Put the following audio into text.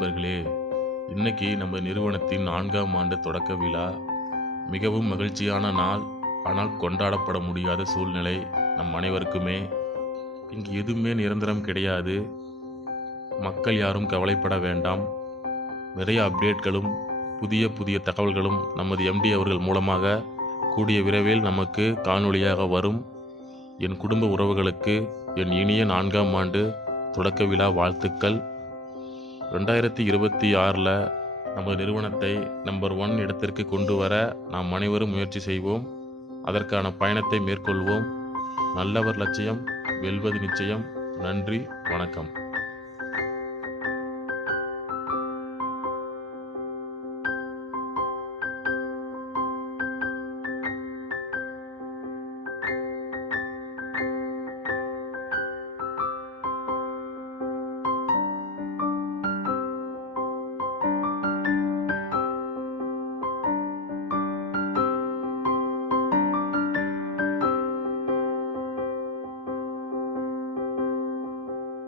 நண்பர்களே, இன்னைக்கு நம்ம நிறுவனத்தின் 4ஆம் ஆண்டு தொடக்க விழா. மிகவும் மகிழ்ச்சியான நாள். ஆனால் கொண்டாடப்பட முடியாத சூழ்நிலை நம் அனைவருக்குமே. இங்கு எதுவுமே நிரந்தரம் கிடையாது. மக்கள் யாரும் கவலைப்பட வேண்டாம். நிறைய அப்டேட்களும் புதிய புதிய தகவல்களும் நமது எம்டி அவர்கள் மூலமாக கூடிய விரைவில் நமக்கு காணொளியாக வரும். என் குடும்ப உறவுகளுக்கு என் இனிய 4ஆம் ஆண்டு தொடக்க விழா வாழ்த்துக்கள். 2026 நமது நிறுவனத்தை நம்பர் 1 இடத்திற்கு கொண்டு வர நாம் அனைவரும் முயற்சி செய்வோம். அதற்கான பயணத்தை மேற்கொள்வோம். நல்லவர் லட்சியம் வெல்வது நிச்சயம். நன்றி, வணக்கம்.